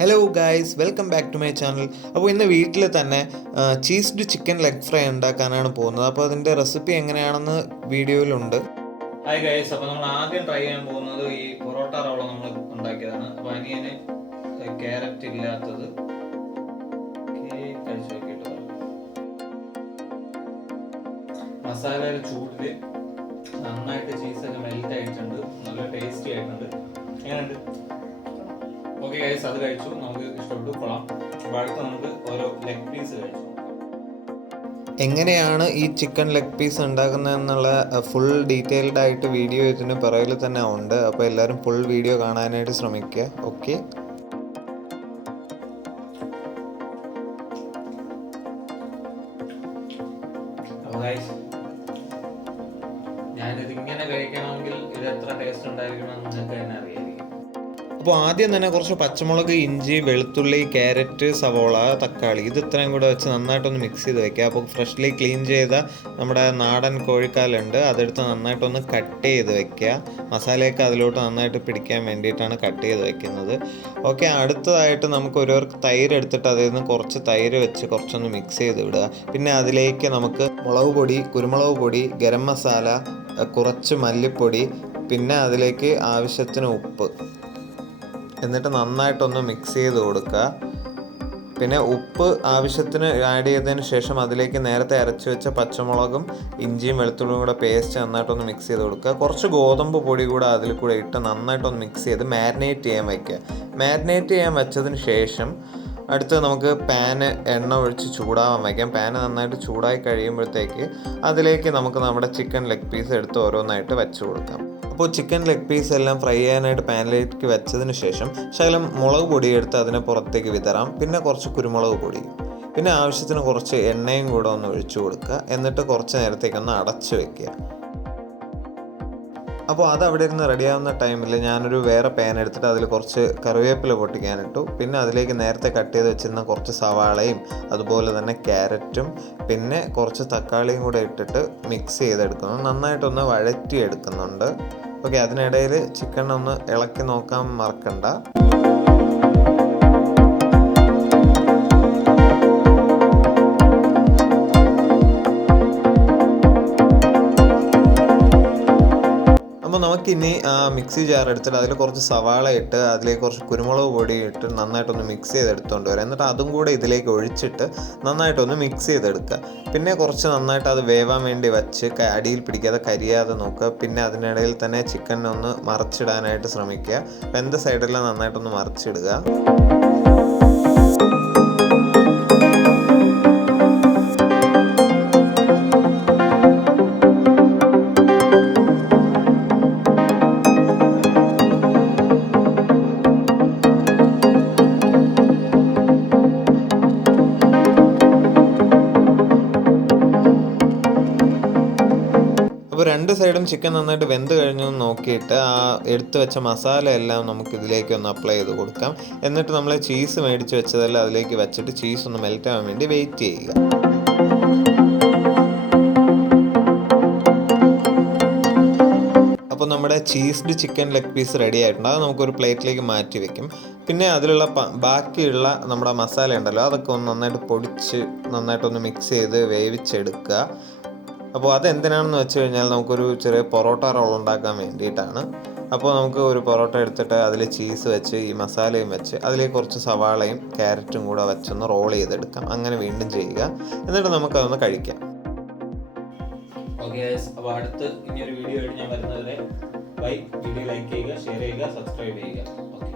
Hello guys, welcome back to my channel. അപ്പോൾ ഇന്ന് വീട്ടിൽ തന്നെ ചീസ്ഡ് ചിക്കൻ ലെഗ് ഫ്രൈ ഉണ്ടാക്കാനാണ് പോകുന്നത്. അപ്പോൾ അതിൻ്റെ റെസിപ്പി എങ്ങനെയാണെന്ന് വീഡിയോയിലുണ്ട്. ഹായ് ഗൈസ്, അപ്പോൾ നമ്മൾ ആദ്യം ട്രൈ ചെയ്യാൻ പോകുന്നത് ഈ പൊറോട്ട റോള നമ്മൾ ഉണ്ടാക്കിയതാണ്. അപ്പോൾ അനിയന് ക്യാരറ്റ് ഇല്ലാത്തത് കഴിച്ചു നോക്കിയിട്ട് മസാലയുടെ ചൂടിൽ നന്നായിട്ട് ചീസൊക്കെ മെൽറ്റ് ആയിട്ടുണ്ട്, നല്ല ടേസ്റ്റി ആയിട്ടുണ്ട്. എങ്ങനെയുണ്ട്? ഓക്കെ ഗൈസ്, അത് കഴിച്ചു, നമുക്ക് ഇഷ്ടപ്പെട്ടു, കൊള്ളാം. അപ്പോൾ അടുത്ത് നമുക്ക് ഓരോ ലെഗ് പീസ് കഴിച്ചു. എങ്ങനെയാണ് ഈ ചിക്കൻ ലെഗ് പീസ് ഉണ്ടാക്കുന്നതെന്നുള്ള ഫുൾ ഡീറ്റെയിൽഡ് ആയിട്ട് വീഡിയോ ഇതിന് പിറകിൽ തന്നെ ഉണ്ട്. അപ്പോൾ എല്ലാവരും ഫുൾ വീഡിയോ കാണാനായിട്ട് ശ്രമിക്കുക. ഓക്കെ, അപ്പോൾ ഗൈസ്, ഞാനിത് ഇങ്ങനെ കഴിക്കണമെങ്കിൽ ഇത് എത്ര ടേസ്റ്റ് ഉണ്ടായിരിക്കണം നിങ്ങൾക്ക് തന്നെ അറിയായിരിക്കും. അപ്പോൾ ആദ്യം തന്നെ കുറച്ച് പച്ചമുളക്, ഇഞ്ചി, വെളുത്തുള്ളി, ക്യാരറ്റ്, സവോള, തക്കാളി ഇത് ഇത്രയും കൂടെ വെച്ച് നന്നായിട്ടൊന്ന് മിക്സ് ചെയ്ത് വെക്കുക. അപ്പോൾ ഫ്രഷ്ലി ക്ലീൻ ചെയ്ത നമ്മുടെ നാടൻ കോഴിക്കാലുണ്ട്, അതെടുത്ത് നന്നായിട്ടൊന്ന് കട്ട് ചെയ്ത് വെക്കുക. മസാലയൊക്കെ അതിലോട്ട് നന്നായിട്ട് പിടിക്കാൻ വേണ്ടിയിട്ടാണ് കട്ട് ചെയ്ത് വെക്കുന്നത്. ഓക്കെ, അടുത്തതായിട്ട് നമുക്ക് ഒരു തൈര് എടുത്തിട്ട് അതിൽ നിന്ന് കുറച്ച് തൈര് വെച്ച് കുറച്ചൊന്ന് മിക്സ് ചെയ്ത് വിടുക. പിന്നെ അതിലേക്ക് നമുക്ക് മുളക് പൊടി, കുരുമുളക് പൊടി, ഗരം മസാല, കുറച്ച് മല്ലിപ്പൊടി, പിന്നെ അതിലേക്ക് ആവശ്യത്തിന് ഉപ്പ് എന്നിട്ട് നന്നായിട്ടൊന്ന് മിക്സ് ചെയ്ത് കൊടുക്കുക. പിന്നെ ഉപ്പ് ആവശ്യത്തിന് ആഡ് ചെയ്തതിന് ശേഷം അതിലേക്ക് നേരത്തെ അരച്ച് വെച്ച പച്ചമുളകും ഇഞ്ചിയും വെളുത്തുള്ളിയും കൂടെ പേസ്റ്റ് നന്നായിട്ടൊന്ന് മിക്സ് ചെയ്ത് കൊടുക്കുക. കുറച്ച് ഗോതമ്പ് പൊടി കൂടെ അതിൽ കൂടെ ഇട്ട് നന്നായിട്ടൊന്ന് മിക്സ് ചെയ്ത് മാരിനേറ്റ് ചെയ്യാൻ വയ്ക്കുക. മാരിനേറ്റ് ചെയ്യാൻ വെച്ചതിന് ശേഷം അടുത്ത് നമുക്ക് പാന് എണ്ണ ഒഴിച്ച് ചൂടാവാൻ വയ്ക്കാം. പാന് നന്നായിട്ട് ചൂടായി കഴിയുമ്പോഴത്തേക്ക് അതിലേക്ക് നമുക്ക് നമ്മുടെ ചിക്കൻ ലെഗ് പീസ് എടുത്ത് ഓരോന്നായിട്ട് വെച്ച് കൊടുക്കാം. അപ്പോൾ ചിക്കൻ ലെഗ് പീസ് എല്ലാം ഫ്രൈ ചെയ്യാനായിട്ട് പാനിലേക്ക് വെച്ചതിന് ശേഷം ശകലം മുളക് പൊടി എടുത്ത് അതിനെ പുറത്തേക്ക് വിതറാം. പിന്നെ കുറച്ച് കുരുമുളക് പൊടി, പിന്നെ ആവശ്യത്തിന് കുറച്ച് എണ്ണയും കൂടെ ഒന്ന് ഒഴിച്ചു കൊടുക്കുക. എന്നിട്ട് കുറച്ച് നേരത്തേക്കൊന്ന് അടച്ചു വയ്ക്കുക. അപ്പോൾ അത് അവിടെ ഇരുന്ന് റെഡിയാവുന്ന ടൈമിൽ ഞാനൊരു വേറെ പാൻ എടുത്തിട്ട് അതിൽ കുറച്ച് കറിവേപ്പില പൊട്ടിക്കാനിട്ടു. പിന്നെ അതിലേക്ക് നേരത്തെ കട്ട് ചെയ്ത് വെച്ചിരുന്ന കുറച്ച് സവാളയും അതുപോലെ തന്നെ ക്യാരറ്റും പിന്നെ കുറച്ച് തക്കാളിയും കൂടെ ഇട്ടിട്ട് മിക്സ് ചെയ്തെടുക്കുന്നു. നന്നായിട്ടൊന്ന് വഴറ്റിയെടുക്കുന്നുണ്ട്. ഓക്കെ, അതിനിടയിൽ ചിക്കൻ ഒന്ന് ഇളക്കി നോക്കാൻ മറക്കണ്ട. അപ്പോൾ നമുക്കിനി മിക്സി ജാർ എടുത്തിട്ട് അതിൽ കുറച്ച് സവാള ഇട്ട് അതിലേക്ക് കുറച്ച് കുരുമുളക് പൊടി ഇട്ട് നന്നായിട്ടൊന്ന് മിക്സ് ചെയ്തെടുത്തുകൊണ്ട് വരാം. എന്നിട്ട് അതും കൂടെ ഇതിലേക്ക് ഒഴിച്ചിട്ട് നന്നായിട്ടൊന്ന് മിക്സ് ചെയ്തെടുക്കുക. പിന്നെ കുറച്ച് നന്നായിട്ട് അത് വേവാൻ വേണ്ടി വെച്ച് അടിയിൽ പിടിക്കാതെ കരിയാതെ നോക്കുക. പിന്നെ അതിനിടയിൽ തന്നെ ചിക്കൻ ഒന്ന് മറിച്ചിടാനായിട്ട് ശ്രമിക്കുക. വെന്ത സൈഡെല്ലാം നന്നായിട്ടൊന്ന് മറിച്ചിടുക. അപ്പോൾ രണ്ട് സൈഡും ചിക്കൻ നന്നായിട്ട് വെന്ത് കഴിഞ്ഞു നോക്കിയിട്ട് ആ എടുത്ത് വെച്ച മസാല എല്ലാം നമുക്ക് ഇതിലേക്ക് ഒന്ന് അപ്ലൈ ചെയ്ത് കൊടുക്കാം. എന്നിട്ട് നമ്മൾ ചീസ് മേടിച്ച് വെച്ചതെല്ലാം അതിലേക്ക് വെച്ചിട്ട് ചീസ് ഒന്ന് മെൽറ്റ് ആവാൻ വേണ്ടി വെയിറ്റ് ചെയ്യുക. അപ്പോൾ നമ്മുടെ ചീസ്ഡ് ചിക്കൻ ലെഗ് പീസ് റെഡി ആയിട്ടുണ്ട്. അത് നമുക്കൊരു പ്ലേറ്റിലേക്ക് മാറ്റി വെക്കും. പിന്നെ അതിലുള്ള ബാക്കിയുള്ള നമ്മുടെ മസാല ഉണ്ടല്ലോ, അതൊക്കെ ഒന്ന് നന്നായിട്ട് പൊടിച്ച് നന്നായിട്ടൊന്ന് മിക്സ് ചെയ്ത് വേവിച്ചെടുക്കുക. അപ്പോൾ അതെന്തിനാണെന്ന് വെച്ച് കഴിഞ്ഞാൽ നമുക്കൊരു ചെറിയ പൊറോട്ട റോൾ ഉണ്ടാക്കാൻ വേണ്ടിയിട്ടാണ്. അപ്പോൾ നമുക്ക് ഒരു പൊറോട്ട എടുത്തിട്ട് അതിൽ ചീസ് വെച്ച് ഈ മസാലയും വെച്ച് അതിലേക്ക് കുറച്ച് സവാളയും ക്യാരറ്റും കൂടെ വെച്ചൊന്ന് റോൾ ചെയ്തെടുക്കാം. അങ്ങനെ വീണ്ടും ചെയ്യുക. എന്നിട്ട് നമുക്കതൊന്ന് കഴിക്കാം. ഓക്കെ ഗൈസ്, അപ്പോൾ അടുത്ത് ഇനിയൊരു വീഡിയോ ആയിട്ട് ഞാൻ വരുന്നതുവരെ ബൈ. വീഡിയോ ലൈക്ക് ചെയ്യുക, ഷെയർ ചെയ്യുക, സബ്സ്ക്രൈബ് ചെയ്യുക. ഓക്കെ.